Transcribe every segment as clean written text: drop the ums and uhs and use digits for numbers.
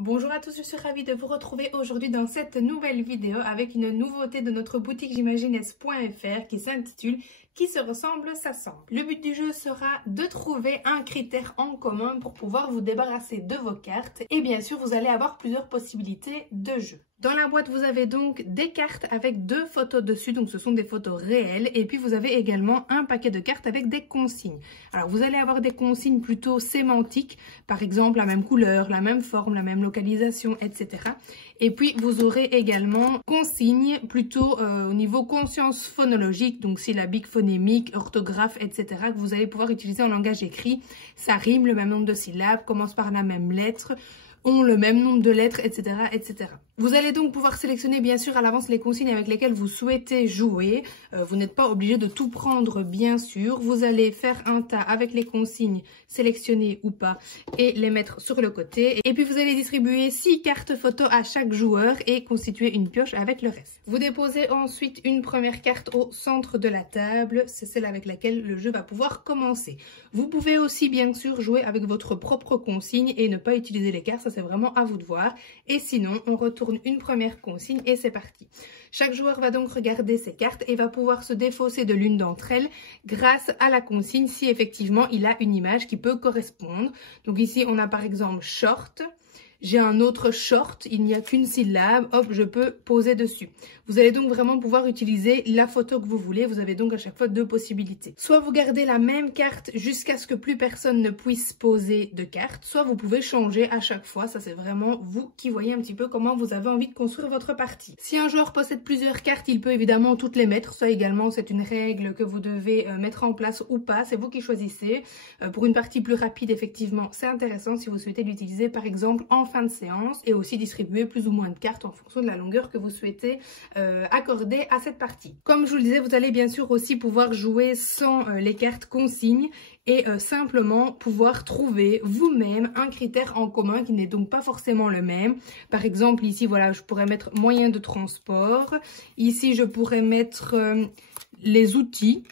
Bonjour à tous, je suis ravie de vous retrouver aujourd'hui dans cette nouvelle vidéo avec une nouveauté de notre boutique j'imaginesse.fr qui s'intitule « Qui se ressemble s'assemble ». Le but du jeu sera de trouver un critère en commun pour pouvoir vous débarrasser de vos cartes et bien sûr vous allez avoir plusieurs possibilités de jeu. Dans la boîte, vous avez donc des cartes avec 2 photos dessus, donc ce sont des photos réelles. Et puis, vous avez également un paquet de cartes avec des consignes. Alors, vous allez avoir des consignes plutôt sémantiques, par exemple la même couleur, la même forme, la même localisation, etc. Et puis, vous aurez également consignes plutôt au niveau conscience phonologique, donc syllabique, phonémique, orthographe, etc. que vous allez pouvoir utiliser en langage écrit. Ça rime, le même nombre de syllabes, commence par la même lettre, ont le même nombre de lettres, etc., etc. Vous allez donc pouvoir sélectionner bien sûr à l'avance les consignes avec lesquelles vous souhaitez jouer. Vous n'êtes pas obligé de tout prendre bien sûr. Vous allez faire un tas avec les consignes sélectionnées ou pas et les mettre sur le côté. Et puis vous allez distribuer 6 cartes photo à chaque joueur et constituer une pioche avec le reste. Vous déposez ensuite une première carte au centre de la table. C'est celle avec laquelle le jeu va pouvoir commencer. Vous pouvez aussi bien sûr jouer avec votre propre consigne et ne pas utiliser les cartes. Ça c'est vraiment à vous de voir. Et sinon on retourne une première consigne et c'est parti. Chaque joueur va donc regarder ses cartes et va pouvoir se défausser de l'une d'entre elles grâce à la consigne si effectivement il a une image qui peut correspondre. Donc ici on a par exemple short. J'ai un autre short, il n'y a qu'une syllabe, hop, je peux poser dessus. Vous allez donc vraiment pouvoir utiliser la photo que vous voulez. Vous avez donc à chaque fois 2 possibilités. Soit vous gardez la même carte jusqu'à ce que plus personne ne puisse poser de carte, soit vous pouvez changer à chaque fois. Ça, c'est vraiment vous qui voyez un petit peu comment vous avez envie de construire votre partie. Si un joueur possède plusieurs cartes, il peut évidemment toutes les mettre. Ça également, c'est une règle que vous devez mettre en place ou pas. C'est vous qui choisissez. Pour une partie plus rapide, effectivement, c'est intéressant si vous souhaitez l'utiliser par exemple en fin de séance et aussi distribuer plus ou moins de cartes en fonction de la longueur que vous souhaitez accorder à cette partie. Comme je vous le disais, vous allez bien sûr aussi pouvoir jouer sans les cartes consignes et simplement pouvoir trouver vous-même un critère en commun qui n'est donc pas forcément le même. Par exemple ici, voilà, je pourrais mettre moyen de transport. Ici, je pourrais mettre les outils.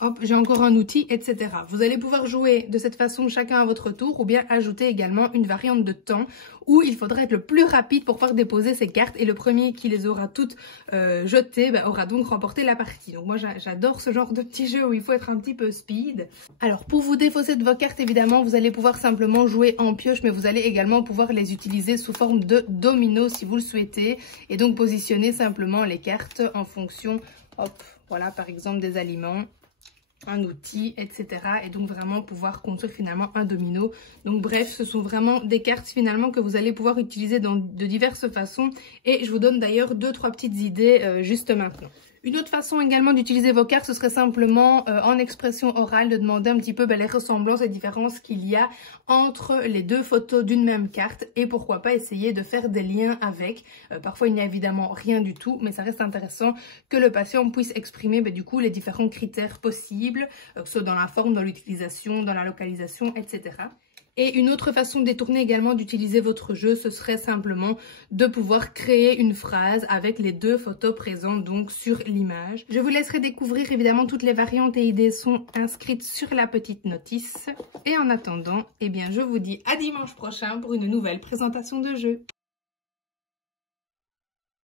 Hop, j'ai encore un outil, etc. Vous allez pouvoir jouer de cette façon chacun à votre tour ou bien ajouter également une variante de temps où il faudra être le plus rapide pour pouvoir déposer ces cartes et le premier qui les aura toutes jetées aura donc remporté la partie. Donc moi j'adore ce genre de petit jeu où il faut être un petit peu speed. Alors pour vous défausser de vos cartes évidemment vous allez pouvoir simplement jouer en pioche mais vous allez également pouvoir les utiliser sous forme de domino si vous le souhaitez et donc positionner simplement les cartes en fonction, hop, voilà par exemple des aliments, un outil, etc. Et donc vraiment pouvoir construire finalement un domino. Donc bref, ce sont vraiment des cartes finalement que vous allez pouvoir utiliser de diverses façons. Et je vous donne d'ailleurs 2-3 petites idées juste maintenant. Une autre façon également d'utiliser vos cartes, ce serait simplement en expression orale de demander un petit peu les ressemblances et différences qu'il y a entre les 2 photos d'une même carte et pourquoi pas essayer de faire des liens avec. Parfois il n'y a évidemment rien du tout, mais ça reste intéressant que le patient puisse exprimer du coup les différents critères possibles, que ce soit dans la forme, dans l'utilisation, dans la localisation, etc. Et une autre façon détournée également d'utiliser votre jeu, ce serait simplement de pouvoir créer une phrase avec les 2 photos présentes donc sur l'image. Je vous laisserai découvrir évidemment toutes les variantes et idées sont inscrites sur la petite notice. Et en attendant, eh bien je vous dis à dimanche prochain pour une nouvelle présentation de jeu.